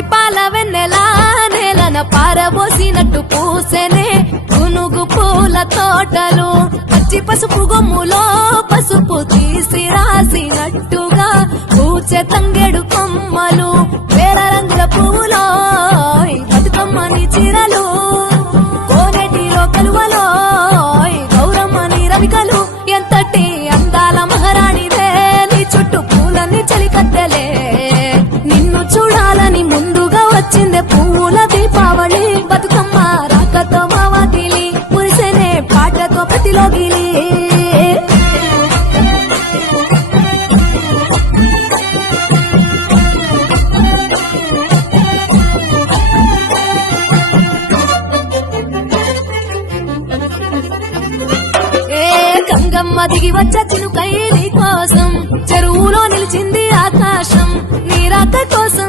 పచ్చి పాల వెన్నెలా నేలన పారబోసినట్టు పూసెనే గునుగు పూల తోటలు పచ్చి పసుపు గొమ్ములో పసుపు తీసి రాసినట్టుగా పూచె తంగెడు కొమ్మలు వేల రంగుల పువ్వులో బతుకమ్మని చీరలు కోనేటిలో కలువలో గౌరమ్మని రవికలు ఎంతటి అందాల మహారాణిదే నీ చుట్టూ పూలన్నీ చలికత్తెలే నిన్ను చూడాలని ముందుగా వచ్చిందే పువ్వుల దీపావళి బతుకమ్మ రాకతో మావాకిలి మురిసెనే పాటతో ప్రతిలోగిలి గంగమ్మ దిగి వచ్చ చినుకై నీ కోసం చెరువులో నిలిచింది